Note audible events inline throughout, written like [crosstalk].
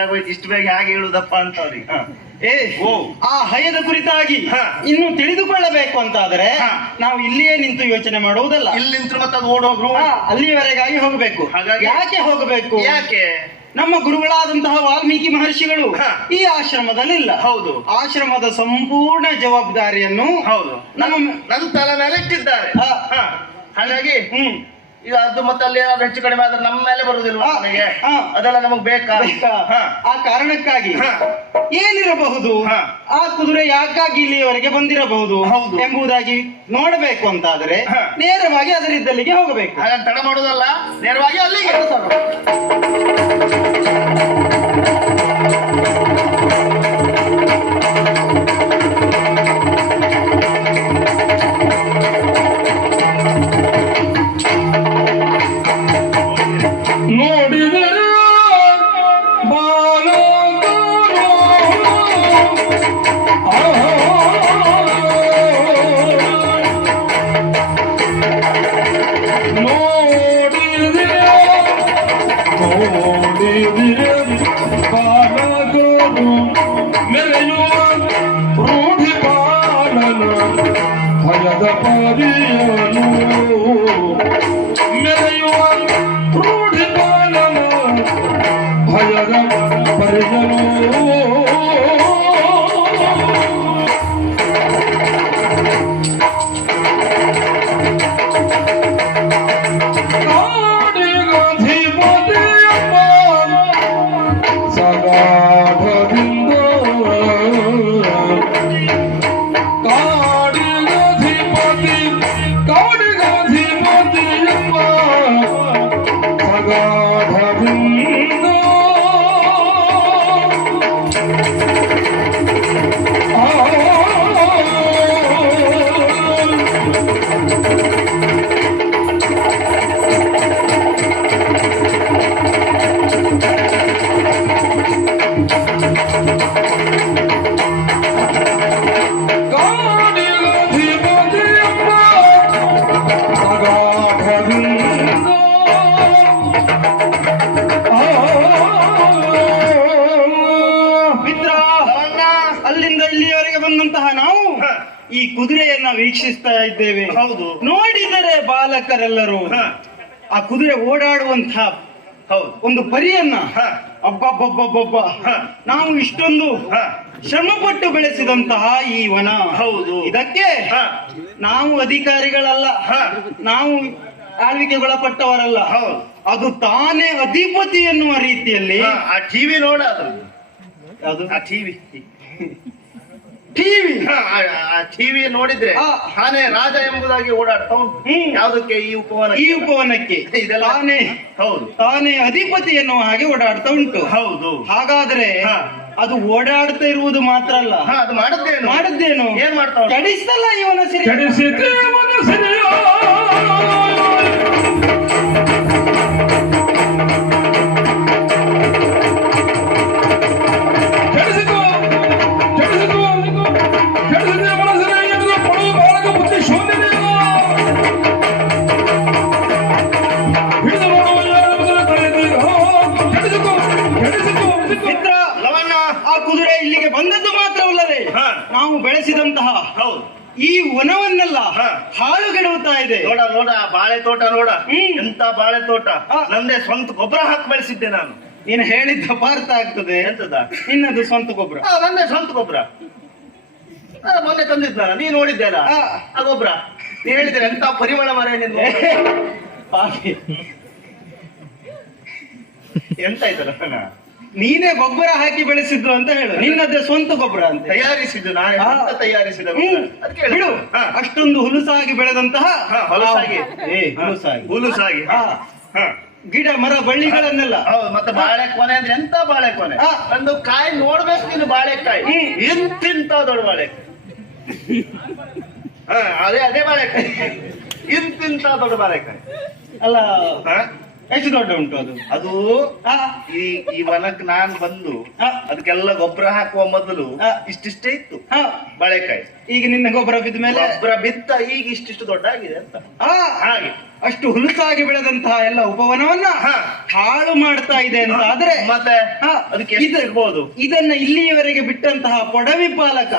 ಆಗೋಯ್ತು ಇಷ್ಟು ಬೇಗ ಹೇಗೆ ಹೇಳುದಪ್ಪ ಅಂತ ಅವ್ರಿಗೆ ಹಾ. ಏ ಓ. ಆ ಹಯದ ಕುರಿತಾಗಿ ಹ. ಇನ್ನು ತಿಳಿದುಕೊಳ್ಳಬೇಕು ಅಂತಾದರೆ ಹ. ನಾವು ಇಲ್ಲಿಯೇ ನಿಂತು ಯೋಚನೆ ಮಾಡುವುದಲ್ಲ ಇಲ್ಲಿ ನಿಂತು ಮತ್ತೆ ಅದು ಓಡೋಗ್ರು ಅಲ್ಲಿವರೆಗಾಗಿ ಅಲ್ಲಿಯವರೆಗಾಗಿ ಹೋಗಬೇಕು ಹಾಗಾಗಿ? ಯಾಕೆ ಹೋಗಬೇಕು ಯಾಕೆ ನಮ್ಮ ಗುರುಗಳಾದಂತಹ ವಾಲ್ಮೀಕಿ ಮಹರ್ಷಿಗಳು ಹ. ಈ ಆಶ್ರಮದಲ್ಲಿಲ್ಲ ಹೌದು ಆಶ್ರಮದ ಸಂಪೂರ್ಣ ಜವಾಬ್ದಾರಿಯನ್ನು ಹೌದು ನಮ್ಮ ನನ್ನ ತಲೆ ಮೇಲೆ ಇಟ್ಟಿದ್ದಾರೆ ಹಾ. ಹಾ. ಹಾಗಾಗಿ ಹ್ಮ್ ಈಗ ಅದು ಮತ್ತೆ ಅಲ್ಲಿ ಏನಾದ್ರು ಹೆಚ್ಚು ಕಡಿಮೆ ಆದ್ರೆ ನಮ್ಮ ಮೇಲೆ ಬರುವುದಿಲ್ಲ ನಮಗೆ ಹಾ. ಅದೆಲ್ಲ ನಮಗ್ ಬೇಕಾ? ಹಾ. ಆ ಕಾರಣಕ್ಕಾಗಿ. ಏನಿರಬಹುದು ಹಾ. ಆ ಕುದುರೆ ಯಾಕಾಗಿ ಇಲ್ಲಿಯವರೆಗೆ ಬಂದಿರಬಹುದು ಹೌದು. ಎಂಬುದಾಗಿ ನೋಡಬೇಕು ಅಂತಾದರೆ ಹಾ. ನೇರವಾಗಿ ಅದರಿದ್ದಲ್ಲಿಗೆ ಹೋಗಬೇಕು ತಡ ಮಾಡುದಲ್ಲ ನೇರವಾಗಿ ಅಲ್ಲಿಗೆ ನೋಡಿದರೆ ಕುದುರೆಯನ್ನ ವೀಕ್ಷಿಸ್ತಾ ಇದ್ದೇವೆ. ಹೌದು. ನೋಡಿದರೆ ಬಾಲಕರೆಲ್ಲರೂ. ಆ ಕುದುರೆ ಓಡಾಡುವಂತ ಹೌದು. ಒಂದು ಪರಿಯನ್ನ ಹ. ಅಬ್ಬಬ್ಬಬ್ಬಬ್ಬ. ನಾವು ಇಷ್ಟೊಂದು ಶ್ರಮ ಪಟ್ಟು ಬೆಳೆಸಿದಂತಹ ಈ ವನ. ಹೌದು. ಇದಕ್ಕೆ. ನಾವು ಅಧಿಕಾರಿಗಳಲ್ಲ. ನಾವು ಆಳ್ವಿಕೆಗೊಳಪಟ್ಟವರಲ್ಲ. ಹೌದು. ಅದು ತಾನೇ ಅಧಿಪತಿ ಎನ್ನುವ ರೀತಿಯಲ್ಲಿ ಆ ಟಿವಿ ನೋಡ ಅದು ಆ ಟಿವಿ ಟಿವಿ [laughs] ಆ ಟಿವಿ ನೋಡಿದ್ರೆ ಆ. ಆನೆ ರಾಜ ಎಂಬುದಾಗಿ ಓಡಾಡ್ತಾ ಉಂಟು. ಹ್ಮ್. ಯಾವುದಕ್ಕೆ ಈ ಉಪವನ ಈ ಉಪವನಕ್ಕೆ. ಇದೆಲ್ಲ ಆನೆ ಹೌದು. ಆನೆ ಅಧಿಪತಿ ಎನ್ನುವ ಹಾಗೆ ಓಡಾಡ್ತಾ ಉಂಟು. ಹೌದು. ಹಾಗಾದ್ರೆ ಹ. ಅದು ಓಡಾಡ್ತಾ ಇರುವುದು ಮಾತ್ರ ಅಲ್ಲ. ಹಾ ಅದು ಮಾಡಿದ್ದೇನು ಮಾಡಿದ್ದೇನು ಏನ್ ಮಾಡ್ತಾ ಉಂಟು? ಕಡಿಸಿದ್ರೆ ಇವನ ಸಿರಿ ಈ ವನವನ್ನೆಲ್ಲ. ಹಾಳುಗೆಡುತ್ತಾ ಇದೆ ನೋಡ ನೋಡ ಬಾಳೆ ತೋಟ ನೋಡ. ಎಂತ ಬಾಳೆ ತೋಟ. ನಂದೇ ಸ್ವಂತ ಗೊಬ್ಬರ ಹಾಕಿ ಬೆಳೆಸಿದ್ದೆ ನಾನು ನೀನು ಹೇಳಿದ್ದ ಅಪಾರ್ಥ ಆಗ್ತದೆ ಎಂತದ ನಿನ್ನದು ಸ್ವಂತ ಗೊಬ್ಬರ ನಂದೇ ಸ್ವಂತ ಗೊಬ್ಬರ ಮೊನ್ನೆ ತಂದಿದ್ನಲ್ಲ ನೀ ನೋಡಿದ್ದೆ ಆ. ಗೊಬ್ಬರ ನೀ ಹೇಳಿದ್ರೆ ಎಂತ ಪರಿಮಳ ಮರ ನಿನ್ನ. [laughs] ಎಂತ ಆಯ್ತಲ್ಲ? ನೀನೇ ಗೊಬ್ಬರ ಹಾಕಿ ಬೆಳೆಸಿದ್ದು ಅಂತ ಹೇಳು ನಿನ್ನದೇ ಸ್ವಂತ ಗೊಬ್ಬರ ಅಂತ ತಯಾರಿಸಿದ್ದು ನಾನು ತಯಾರಿಸಿದ ಹ್ಮ್. ಗೊಬ್ಬರ? ಅದಕ್ಕೆ ಹೇಳಿದ್ದು. ಬಿಡು ಹಾ. ಅಷ್ಟೊಂದು ಹುಲುಸಾಗಿ ಬೆಳೆದಂತಹ ಹಾ, ಹೊಲಸಾಗಿ. ಏ ಹುಲುಸಾಗಿ ಹುಲುಸಾಗಿ ಹಾ. ಹಾ. ಗಿಡ ಮರ ಬಳ್ಳಿಗಳನ್ನೆಲ್ಲ ಹೌದು ಮತ್ತೆ ಬಾಳೆ ಕೊನೆ ಅಂದ್ರೆ ಎಂತ ಬಾಳೆ ಕೊನೆ ಆ. ಒಂದು ಕಾಯಿ ನೋಡ್ಬೇಕು ನೀನು ಬಾಳೆಕಾಯಿ ಹ್ಮ್. ಇಂತಿಂತ ದೊಡ್ಡ ಬಾಳೆ ಹಾ ಅದೇ ಅದೇ ಬಾಳೆಕಾಯಿ ಇಂತಿಂತ ದೊಡ್ಡ ಬಾಳೆಕಾಯಿ ಅಲ್ಲ ಹಾ? ಎಷ್ಟು ದೊಡ್ಡ ಉಂಟು ಅದು? ಅದು ಆ, ಈ ಈ ವನಕ್ ನಾನ್ ಬಂದು ಆ, ಅದಕ್ಕೆಲ್ಲ ಗೊಬ್ಬರ ಹಾಕುವ ಮೊದಲು ಆ. ಇಷ್ಟಿಷ್ಟೇ ಇತ್ತು. ಹಾ, ಬಾಳೆಕಾಯಿ. ಈಗ ನಿನ್ನ ಗೊಬ್ಬರ ಬಿದ್ದ ಮೇಲೆ? ಗೊಬ್ಬರ ಬಿತ್ತ ಈಗ ಇಷ್ಟಿಷ್ಟು ದೊಡ್ಡ ಆಗಿದೆ ಅಂತ. ಆ, ಹಾಗೆ. ಅಷ್ಟು ಹುಲುಸಾಗಿ ಬೆಳೆದಂತಹ ಎಲ್ಲ ಉಪವನವನ್ನ. ಹಾಳು ಮಾಡ್ತಾ ಇದೆ ಅಂತ ಆದ್ರೆ ಮತ್ತೆ ಅದಕ್ಕೆ ಇರ್ಬೋದು ಇದನ್ನ ಇಲ್ಲಿಯವರೆಗೆ ಬಿಟ್ಟಂತಹ ಪೊಡವಿ ಪಾಲಕ.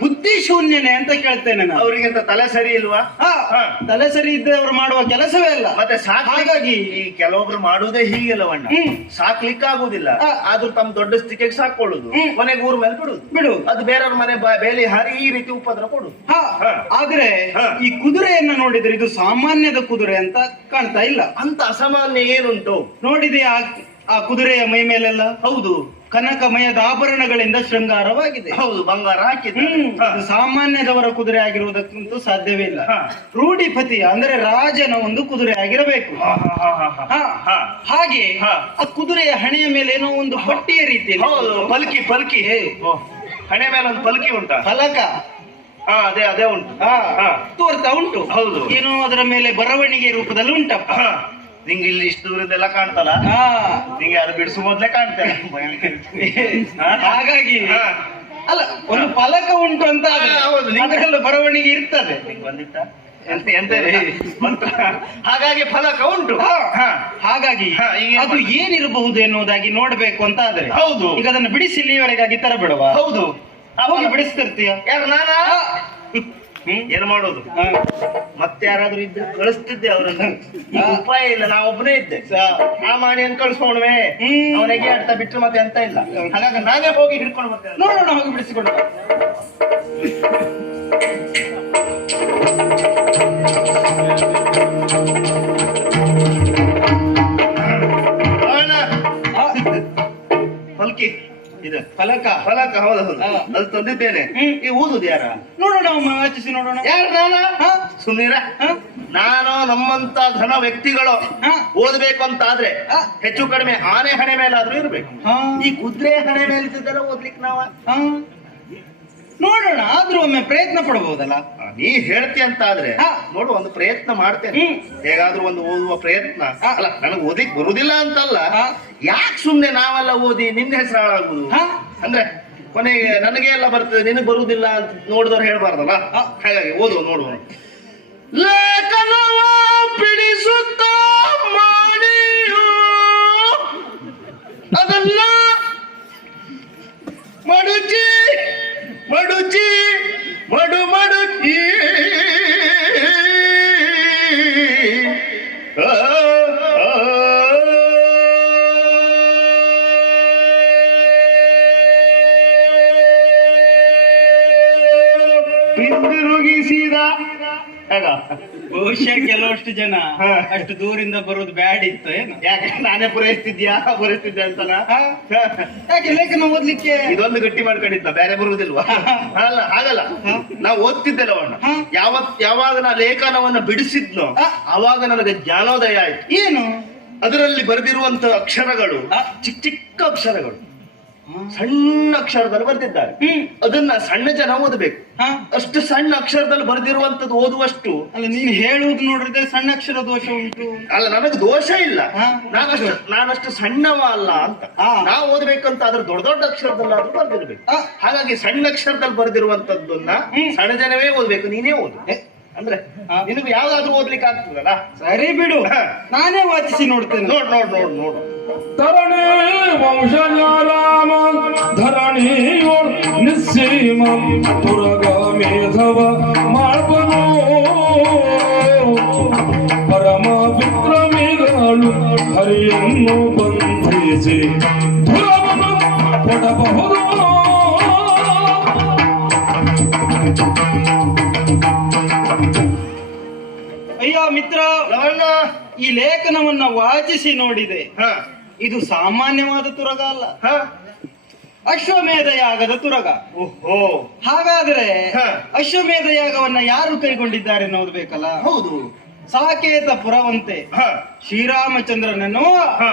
ಬುದ್ಧಿ ಶೂನ್ಯನೇ ಅಂತ ಕೇಳ್ತೇನೆ ನಾನು. ಅವರಿಗೆಂತ ತಲೆ ಸರಿ ಇಲ್ವಾ. ತಲೆ ಸರಿ ಇದ್ದವರು ಮಾಡುವ ಕೆಲಸವೇ ಅಲ್ಲ. ಮತ್ತೆ ಹಾಗಾಗಿ ಈ ಕೆಲವೊಬ್ರು ಮಾಡುವುದೇ ಹೀಗೆಲ್ಲವಣ್ಣ ವಣ್ಣ ಸಾಕ್ಲಿಕ್ಕೆ ಆಗುದಿಲ್ಲ. ಆದ್ರೂ ತಮ್ಮ ದೊಡ್ಡ ಸ್ಥಿತಿಗೆ ಸಾಕೊಳ್ಳುದು. ಮನೆಗೆ ಊರ್ ಮೇಲೆ ಬಿಡುದು. ಬಿಡು. ಅದು ಬೇರೆಯವ್ರ ಮನೆ ಬೇಲಿ ಹಾರಿ ಈ ರೀತಿ ಉಪದ್ರ ಕೊಡುದು. ಆದ್ರೆ. ಈ ಕುದುರೆಯನ್ನ ನೋಡಿದ್ರೆ ಇದು ಸಾಮಾನ್ಯದ ಕುದುರೆ ಅಂತ ಕಾಣ್ತಾ ಇಲ್ಲ. ಅಂತ ಅಸಾಮಾನ್ಯ ಏನುಂಟು? ನೋಡಿದೆ ಆ ಆ ಕುದುರೆಯ ಮೈ ಮೇಲೆಲ್ಲ? ಹೌದು. ಕನಕಮಯದ ಆಭರಣಗಳಿಂದ ಶೃಂಗಾರವಾಗಿದೆ. ಹೌದು ಬಂಗಾರ ಹಾಕಿದೆ ಸಾಮಾನ್ಯದವರ ಕುದುರೆ ಆಗಿರುವುದಕ್ಕಂತೂ ಸಾಧ್ಯವೇ ಇಲ್ಲ. ರೂಢಿಪತಿ ರೂಢಿಪತಿಯ ಅಂದ್ರೆ ರಾಜನ ಒಂದು ಕುದುರೆ ಆಗಿರಬೇಕು. ಹಾಗೆ. ಆ ಕುದುರೆಯ ಹಣೆಯ ಮೇಲೆ ಏನೋ ಒಂದು ಪಟ್ಟಿಯ ರೀತಿಯಲ್ಲಿ ಹೌದು ಪಲ್ಕಿ ಪಲ್ಕಿ. ಹಣೆ ಮೇಲೆ ಒಂದು ಪಲ್ಕಿ ಉಂಟಾ? ಫಲಕ ಅದೇ ಅದೇ ಉಂಟು. ತೋರ್ತಾ ಉಂಟು ಹೌದು. ಏನೋ ಅದರ ಮೇಲೆ ಬರವಣಿಗೆ ರೂಪದಲ್ಲಿ ಉಂಟಪ್ಪ. ನಿಂಗೆ ಇಲ್ಲಿ ಇಷ್ಟು ದೂರದೆಲ್ಲ ಕಾಣ್ತಲ್ಲ. ನಿಂಗೆ ಅದು ಬಿಡಿಸುವ ಮೊದ್ಲೇ ಕಾಣ್ತೇನೆ [laughs] ಹಾಗಾಗಿ. ಅಲ್ಲ ಒಂದು ಫಲಕ ಉಂಟು ಅಂತ ಹೌದು. ನಿಮ್ಗೆಲ್ಲ ಬರವಣಿಗೆ ಇರ್ತದೆ ನಿಂಗೆ ಬಂದಿತ್ತ ಹಾಗಾಗಿ ಫಲಕ ಉಂಟು. ಹಾಗಾಗಿ ಅದು ಏನಿರಬಹುದು ಎನ್ನುವುದಾಗಿ ನೋಡ್ಬೇಕು ಅಂತ ಆದ್ರೆ ಹೌದು. ಈಗ ಅದನ್ನು ಬಿಡಿಸಿ ಇಲ್ಲಿಯವರೆಗಾಗಿ ತರ ಬಿಡುವ ಹೌದು ಹೋಗಿ ಬಿಡಿಸ್ತಿರ್ತೀಯ? ಯಾರು ನಾನಾ? ಏನ್ ಮಾಡೋದು? ಮತ್ತೆ ಯಾರಾದ್ರೂ ಇದ್ದ ಕಳಿಸ್ತಿದ್ದೆ ಅವ್ರನ್ನ. ಉಪಾಯ ಇಲ್ಲ ನಾ ಒಬ್ಬನೇ ಇದ್ದೆ. ಆ ಮಾಡಿ ಅಂತ ಕಳ್ಸ್ಕೊಂಡ್ವೆ. ಅವನಿಗೆ ಆಡ್ತಾ ಬಿಟ್ರು ಮತ್ತೆ ಎಂತ ಇಲ್ಲ. ಹಾಗಾಗಿ ನಾನೇ ಹೋಗಿ ಹಿಡ್ಕೊಂಡು ಬರ್ತೇನೆ. ನೋಡೋಣ ಹೋಗಿ ಬಿಡಿಸಿಕೊಂಡು. ಇದು. ಫಲಕ. ಫಲಕ ಹೌದು ಹೌದು. ಅದು ತಂದಿದ್ದೇನೆ. ಈ ಊದುದು ಯಾರ? ನೋಡೋಣ ಒಮ್ಮೆ ವಾಚಿಸಿ ನೋಡೋಣ. ಯಾರು ನಾನ? ಸುಮೀರ ನಾನು ನಮ್ಮಂತ ಘನ ವ್ಯಕ್ತಿಗಳು? ಓದ್ಬೇಕು ಅಂತ ಆದ್ರೆ ಹೆಚ್ಚು ಕಡಿಮೆ ಆನೆ ಹಣೆ ಮೇಲಾದ್ರೂ ಇರ್ಬೇಕು. ಈ ಕುದುರೆ ಹಣೆ ಮೇಲೆ ಓದ್ಲಿಕ್ಕೆ ನಾವ. ನೋಡೋಣ ಆದ್ರೂ ಒಮ್ಮೆ ಪ್ರಯತ್ನ ಪಡಬಹುದಲ್ಲ ನೀ ಹೇಳ್ತಿ ಅಂತ ಆದ್ರೆ ಹಾ. ನೋಡು ಒಂದು ಪ್ರಯತ್ನ ಮಾಡ್ತೇನೆ. ಹೇಗಾದ್ರೂ ಒಂದು ಓದುವ ಪ್ರಯತ್ನ. ಅಲ್ಲ ನನಗೆ ಓದಿಕ್ ಬರುದಿಲ್ಲ ಅಂತಲ್ಲ. ಯಾಕೆ ಸುಮ್ನೆ ನಾವೆಲ್ಲ ಓದಿ ನಿನ್ನ ಹೆಸರು ಹಾಳಾಗುದು? ಅಂದ್ರೆ ಕೊನೆಗೆ ನನಗೆ ಎಲ್ಲ ಬರ್ತದೆ ನಿನಗೆ ಬರುವುದಿಲ್ಲ ಅಂತ ನೋಡಿದವ್ರು ಹೇಳ್ಬಾರ್ದಲ್ಲ. ಹಾಗಾಗಿ ಓದುವ ನೋಡುವ ಲೇಖನವ ಬಿಡಿಸುತ್ತ ಮಾಡಿ ಅದಲ್ಲ ಮಡುಚಿ ಮಡುಚಿ ಮಡು ಮಡುಚಿ. ಹಿಂದಿರುಗಿಸಿದ? ಬಹುಶಃ ಕೆಲವಷ್ಟು ಜನ. ಅಷ್ಟು ದೂರಿಂದ ಬರೋದು ಬ್ಯಾಡ್ ಇತ್ತು ಏನು? ಯಾಕೆ? ನಾನೇ ಪೂರೈಸ್ತಿದ್ಯಾ? ಪೂರೈಸ್ತಿದ್ದೆ ಅಂತನ? ಹಾ? ಯಾಕೆ ಲೇಖನ ಓದ್ಲಿಕ್ಕೆ? ಇದೊಂದು ಗಟ್ಟಿ ಮಾಡ್ಕೊಂಡಿದ್ದ ಬೇರೆ ಬರುವುದಿಲ್ವಾ? ಅಲ್ಲ ಹಾಗಲ್ಲ. ಹಾ. ನಾವು ಓದ್ತಿದ್ದೆಲ್ಲ ಅವಣ್ಣ ಯಾವ ಯಾವತ್ ಯಾವಾಗ ನಾ ಲೇಖನವನ್ನ ಬಿಡಿಸಿದ್ನೋ. ಅವಾಗ ನನಗೆ ಜ್ಞಾನೋದಯ ಆಯ್ತು. ಏನು? ಅದರಲ್ಲಿ ಬರೆದಿರುವಂತ ಅಕ್ಷರಗಳು. ಚಿಕ್ಕ ಚಿಕ್ಕ ಅಕ್ಷರಗಳು. ಸಣ್ಣ ಅಕ್ಷರದಲ್ಲಿ ಬರೆದಿದ್ದಾರೆ. ಅದನ್ನ ಸಣ್ಣ ಜನ ಓದಬೇಕು? ಅಷ್ಟು ಸಣ್ಣ ಅಕ್ಷರದಲ್ಲಿ ಬರೆದಿರುವಂತದ್ದು ಓದುವಷ್ಟು ಅಲ್ಲ ನೀನು ಹೇಳುವುದು ನೋಡಿದ್ರೆ ಸಣ್ಣ ಅಕ್ಷರ ದೋಷ ಉಂಟು. ಅಲ್ಲ ನನಗೆ ದೋಷ ಇಲ್ಲ. ನಾನಷ್ಟು ನಾನಷ್ಟು ಸಣ್ಣವ ಅಲ್ಲ ಅಂತ. ನಾವು ಓದ್ಬೇಕಂತ ಅದ್ರ ದೊಡ್ಡ ದೊಡ್ಡ ಅಕ್ಷರದಲ್ಲಿ ಆದ್ರೂ ಬರ್ದಿರ್ಬೇಕು ಹಾಗಾಗಿ ಸಣ್ಣ ಅಕ್ಷರದಲ್ಲಿ ಬರೆದಿರುವಂತದ್ದನ್ನ. ಸಣ್ಣ ಜನವೇ ಓದ್ಬೇಕು ನೀನೇ ಓದು. ಅಂದ್ರೆ. ನಿನಗೆ ಯಾವ್ದಾದ್ರು ಓದ್ಲಿಕ್ಕೆ ಆಗ್ತದಲ್ಲ ಸರಿ ಬಿಡು. ನಾನೇ ವಾಚಿಸಿ ನೋಡ್ತೇನೆ. ನೋಡ್ ನೋಡ್ ನೋಡ್ ನೋಡು. ತರಣಿ ವಂಶಜ ಧರಣಿ ನಿಸ್ಸೀಮ ತುರಗ ಮೇಧವ ಮಾಡ್ಬನು ಪರಮ ವಿಕ್ರಮಿಗಳು ಹರಿಯನ್ನು ಬಂಧಿಸಿ ಧುರವನ್ನು ಕೊಡಬಹುದು ಅಯ್ಯ ಮಿತ್ರ ಈ ಲೇಖನವನ್ನ ವಾಚಿಸಿ ನೋಡಿದೆ. ಹ. ಇದು ಸಾಮಾನ್ಯವಾದ ತುರಗ ಅಲ್ಲ. ಹ? ಅಶ್ವಮೇಧ ಯಾಗದ ತುರಗ. ಓಹೋ. ಹಾಗಾದ್ರೆ. ಅಶ್ವಮೇಧ ಯಾಗವನ್ನ ಯಾರು ಕೈಗೊಂಡಿದ್ದಾರೆ ನೋಡ್ಬೇಕಲ್ಲ ಬೇಕಲ್ಲ? ಹೌದು. ಸಾಕೇತ ಪುರವಂತೆ ಹ. ಶ್ರೀರಾಮಚಂದ್ರನನ್ನು ಹ.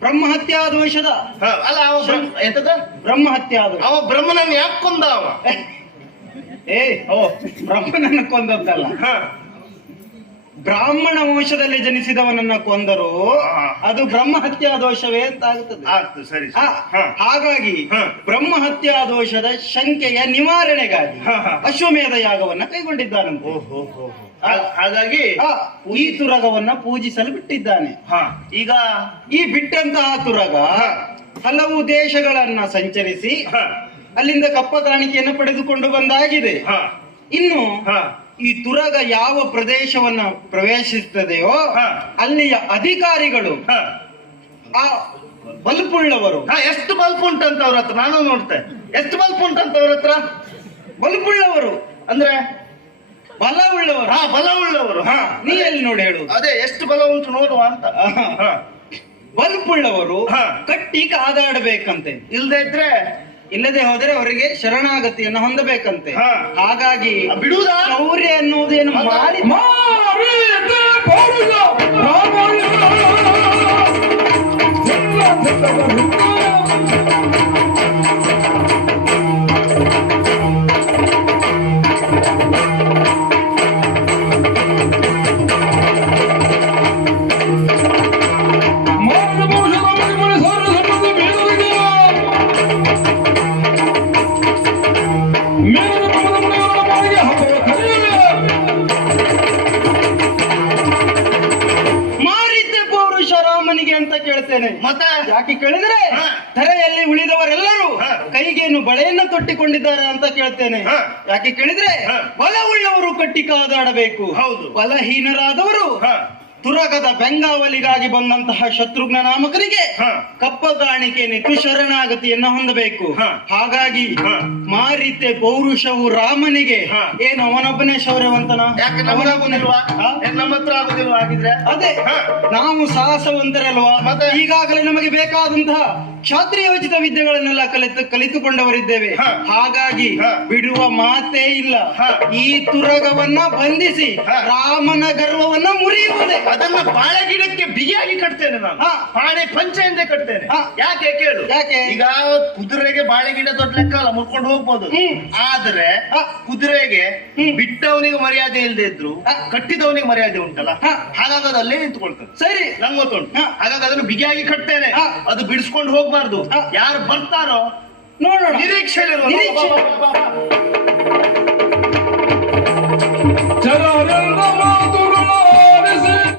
ಬ್ರಹ್ಮಹತ್ಯಾ ದೋಷದ ಹ. ಅಲ್ಲ ಅವ ಎಂತದ? ಬ್ರಹ್ಮಹತ್ಯಾ ದೋಷ ಅವ ಬ್ರಹ್ಮನನ್ನು ಯಾಕೆ ಕೊಂದ ಅವ? ಏ ಓ ಬ್ರಹ್ಮನನ್ನು ಕೊಂದದ್ದಲ್ಲ. ಹ. ಬ್ರಾಹ್ಮಣ ವಂಶದಲ್ಲಿ ಜನಿಸಿದವನನ್ನ ಕೊಂದರು ಅದು ಅದು ಬ್ರಹ್ಮಹತ್ಯಾ ದೋಷವೇ ಅಂತ ಆಗುತ್ತದೆ ಆಗ್ತು ಸರಿ ಹಾಗಾಗಿ ಬ್ರಹ್ಮ ಹತ್ಯಾ ದೋಷದ ಶಂಕೆಯ ನಿವಾರಣೆಗಾಗಿ. ಅಶ್ವಮೇಧ ಯಾಗವನ್ನ ಕೈಗೊಂಡಿದ್ದಾನೆ ಓಹೋ. ಹಾಗಾಗಿ ಈ ತುರಗವನ್ನ ಪೂಜಿಸಲು ಬಿಟ್ಟಿದ್ದಾನೆ. ಹ. ಈಗ ಈ ಬಿಟ್ಟಂತಹ ತುರಗ ಹಲವು ದೇಶಗಳನ್ನ ಸಂಚರಿಸಿ ಅಲ್ಲಿಂದ ಕಪ್ಪ ಕಾಣಿಕೆಯನ್ನು ಪಡೆದುಕೊಂಡು ಬಂದಾಗಿದೆ. ಇನ್ನು ಈ ತುರಗ ಯಾವ ಪ್ರದೇಶವನ್ನ ಪ್ರವೇಶಿಸುತ್ತದೆಯೋ ಹ. ಅಲ್ಲಿಯ ಅಧಿಕಾರಿಗಳು ಆ ಬಲ್ಪುಳ್ಳವರು. ಹಾ ಎಷ್ಟು ಬಲ್ಪ್ ಉಂಟಂತ ಅವ್ರ ಹತ್ರ? ನಾನು ನೋಡ್ತೆ. ಎಷ್ಟು ಬಲ್ಪ್ ಉಂಟಂತ ಅವ್ರ ಹತ್ರ? ಬಲ್ಪುಳ್ಳವರು. ಅಂದ್ರೆ? ಬಲ ಉಳ್ಳವರು ಹಾ ಬಲ ಉಳ್ಳವರು ಹಾ ನೀ ಎಲ್ಲಿ ನೋಡಿ ಹೇಳು. ಅದೇ ಎಷ್ಟು ಬಲ ಉಂಟು ನೋಡುವ ಅಂತ. ಬಲ್ಪುಳ್ಳವರು ಹ. ಕಟ್ಟಿ ಕಾದಾಡಬೇಕಂತೆ ಇಲ್ದೇ ಇದ್ರೆ ಇಲ್ಲದೆ ಹೋದರೆ ಅವರಿಗೆ ಶರಣಾಗತಿಯನ್ನು ಹೊಂದಬೇಕಂತೆ ಹ. ಹಾಗಾಗಿ ಬಿಡುವುದಾ ಶೌರ್ಯ ಅನ್ನುವುದೇನು ಹೌದಾ? ಮಾಡಿ ಮಾರಿದೆ ಪೌರುಷ ತೊಟ್ಟಿಕೊಂಡಿದ್ದಾರೆ ಅಂತ ಕೇಳ್ತೇನೆ ಹ. ಯಾಕೆ ಕೇಳಿದ್ರೆ ಬಲ ಉಳ್ಳವರು ಕಟ್ಟಿ ಕಾದಾಡಬೇಕು ಹೌದು. ಬಲಹೀನರಾದವರು ಹ ತುರಗದ ಬೆಂಗಾವಲಿಗಾಗಿ ಬಂದಂತಹ ಶತ್ರುಘ್ನ ನಾಮಕರಿಗೆ ಹ. ಕಪ್ಪ ಕಾಣಿಕೆ ನಿಟ್ಟು ಶರಣಾಗತಿಯನ್ನ ಹೊಂದಬೇಕು ಹ. ಹಾಗಾಗಿ ಮಾರೀತೆ ಮಾರಿತೆ ಪೌರುಷವು ರಾಮನಿಗೆ ಹಾ. ಏನು ಅವನೊಬ್ಬನೇ ಶೌರ್ಯವಂತನ ಯಾಕೆ ಹ? ನಮ್ಮ ಹತ್ರ ಆಗುದಿಲ್ವಾ ಹಾಗಿದ್ರೆ ಅದೇ ಹ. ನಾವು ಸಾಹಸವಂತರಲ್ವಾ ಮತ್ತೆ? ಈಗಾಗಲೇ ನಮಗೆ ಬೇಕಾದಂತಹ ಕ್ಷಾತ್ರಿಯೋಚಿತ ವಿದ್ಯೆಗಳನ್ನೆಲ್ಲ ಕಲಿತು ಕಲಿತುಕೊಂಡವರಿದ್ದೇವೆ ಹಾಗಾಗಿ ಬಿಡುವ ಮಾತೇ ಇಲ್ಲ ಈ ತುರಗವನ್ನ ಬಂಧಿಸಿ. ರಾಮನ ಗರ್ವವನ್ನ ಮುರಿಯುವುದೇ ಅದನ್ನ ಬಾಳೆ ಗಿಡಕ್ಕೆ ಬಿಗಿಯಾಗಿ ಕಟ್ತೇನೆ ನಾನು ಹಾ. ಬಾಳೆ ಪಂಚೆಯಿಂದ ಕಟ್ತೇನೆ ಯಾಕೆ ಕೇಳು ಯಾಕೆ? ಈಗ ಕುದುರೆಗೆ ಬಾಳೆ ಗಿಡ ದೊಡ್ಡ ಲೆಕ್ಕ ಅಲ್ಲ ಮುರ್ಕೊಂಡು ಹೋಗ್ಬೋದು ಆದ್ರೆ. ಕುದುರೆಗೆ. ಬಿಟ್ಟವನಿಗೆ ಮರ್ಯಾದೆ ಇಲ್ಲದೆ ಇದ್ರು. ಕಟ್ಟಿದವನಿಗೆ ಮರ್ಯಾದೆ ಉಂಟಲ್ಲ. ಹಾಗಾಗಿ ಅದು ಅಲ್ಲೇ ನಿಂತ್ಕೊಳ್ತದೆ ಸರಿ ನಂಗೆ ಗೊತ್ತುಂಟು ಹಾ. ಹಾಗಾಗಿ ಅದನ್ನು ಬಿಗಿಯಾಗಿ ಕಟ್ತೇನೆ. ಅದು ಬಿಡಿಸ್ಕೊಂಡು ಹೋಗ್ಬಾರ್ದು. ಯಾರು ಬರ್ತಾರೋ ನೋಡೋಣ ನಿರೀಕ್ಷೆಯಲ್ಲಿರುವ ನಿರೀಕ್ಷೆ.